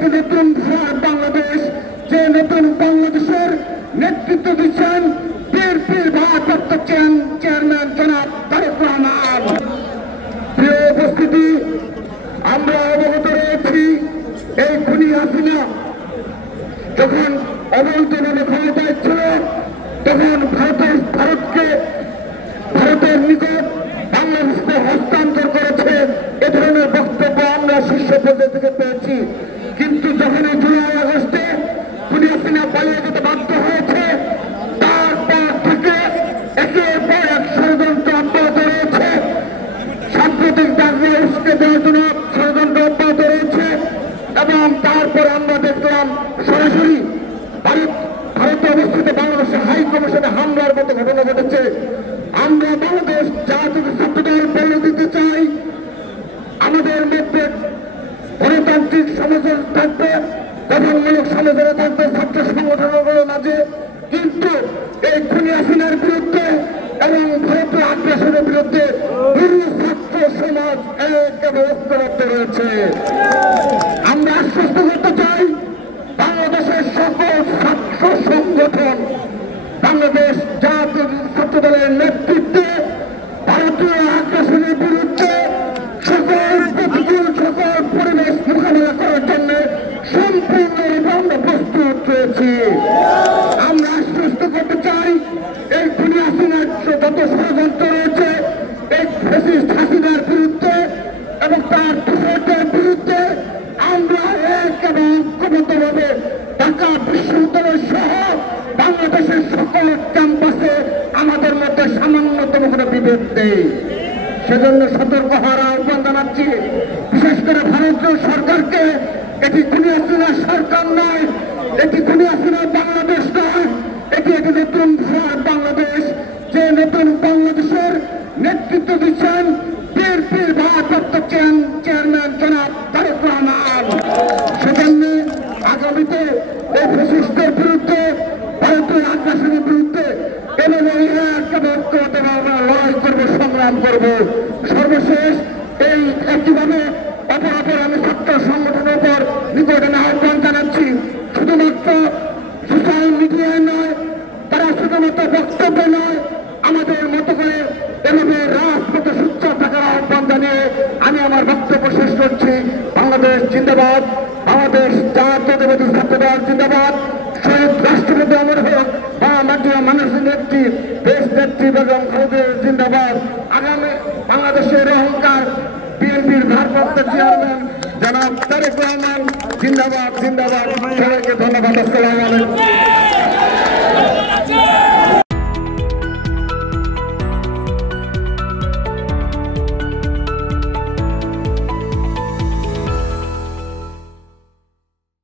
একটি নতুন বাংলাদেশ, যে নতুন বাংলাদেশের নেতৃত্ব দিচ্ছেন বিএনপির ভারপ্রাপ্ত চেয়ারম্যান জনাব তারেক রহমান। প্রিয় উপস্থিতি, আমরা অবগত রয়েছি এই খুনি হাসিনা যখন অবৈধভাবে ক্ষমতায় ছিল তখন ভারতের নিকট বাংলাদেশকে হস্তান্তর করেছে, এ ধরনের বক্তব্য আমরা শীর্ষ পর্যায় থেকে পেয়েছি। কিন্তু যখন এই জুলাই আগস্টে খুনি হাসিনা পালিয়ে যেতে বাধ্য হয়েছে, তারপর থেকে একের পর এক ষড়যন্ত্র অব্যাহত রয়েছে। সাম্প্রতিক দাবিকে উস্কে দেওয়ার জন্য ষড়যন্ত্র অব্যাহত রয়েছে এবং তারপর আমরা দেখলাম সরাসরি ভারতে অবস্থিত বাংলাদেশের হাই কমিশনে হামলার মতো ঘটনা ঘটেছে। আমরা বাংলাদেশ জাতীয় ছাত্রদল বলে দিতে চাই, আমাদের মধ্যে গণতান্ত্রিক সমালোচনা থাকবে, গঠনমূলক সমালোচনা থাকবে ছাত্র সংগঠনগুলোর মাঝে, কিন্তু এই খুনি হাসিনার বিরুদ্ধে এবং ভারতীয় আগ্রাসনের বিরুদ্ধে পুরো ছাত্র সমাজ একেবারে ঐক্যবদ্ধ রয়েছে। আমরা আশ্বস্ত করতে চাই বাংলাদেশের সকল ছাত্র সংগঠন বাংলাদেশ জাতীয় ছাত্রদলের নেতৃত্বে ভারতীয় আগ্রাসনের বিরুদ্ধে সকল প্রতিকূল সকল পরিবেশ মোকাবেলা করার জন্য সম্পূর্ণরূপে আমরা প্রস্তুত রয়েছি। আমরা আশ্বস্ত করতে চাই এই খুনি হাসিনার যত ষড়যন্ত্র রয়েছে এই ফ্যাসিস্ট হাসিনার বিরুদ্ধে এবং তার দোষরদের বিরুদ্ধে আমরা এক এবং ঐক্যবদ্ধভাবে ঢাকা বিশ্ববিদ্যালয় সহ বাংলাদেশের সকল ক্যাম্পাসে আমাদের মধ্যে সামান্যতম কোনো বিভেদ নেই। সেজন্য সতর্ক হওয়ার আহ্বান জানাচ্ছি, বিশেষ করে ভারতীয় সরকারকে। এটি খুনি হাসিনার সরকার নয়, এটি খুনি হাসিনার বাংলাদেশ নয়, এটি একটি নতুন বাংলাদেশ, যে নতুন বাংলাদেশের নেতৃত্ব দিচ্ছেন বিএনপির ভারপ্রাপ্ত চেয়ারম্যান জনাব তারেক রহমান। সেজন্য আগামীতে এই ফ্যাসিস্টের বিরুদ্ধে ভারতীয় আগ্রাসনের বিরুদ্ধে আমরা লড়াই করবো, সংগ্রাম করবো। সর্বশেষ এই একইভাবে অপরাপর আমি ছাত্র সংগঠনের উপর নিকটে আহ্বান জানাচ্ছি, শুধুমাত্র সোশ্যাল মিডিয়ায় নয়, তারা শুধুমাত্র বক্তব্য নয়, আমাদের মতো করে এভাবে রাজপথে সোচ্চার থাকার আহ্বান জানিয়ে আমি আমার বক্তব্য শেষ করছি। বাংলাদেশ জিন্দাবাদ, বাংলাদেশ জাতীয়তাবাদী ছাত্রদল জিন্দাবাদ, শহীদ রাষ্ট্রপতি অমর হোক, মানুষের নেত্রী দেশ নেত্রী বেগম খালেদা জিন্দাবাদ। আগামী বাংলাদেশের অহংকার বিএনপির ভারপ্রাপ্ত চেয়ারম্যান জনাব তারেক রহমান জিন্দাবাদ জিন্দাবাদ। সবাইকে ধন্যবাদ। আসসালামু আলাইকুম।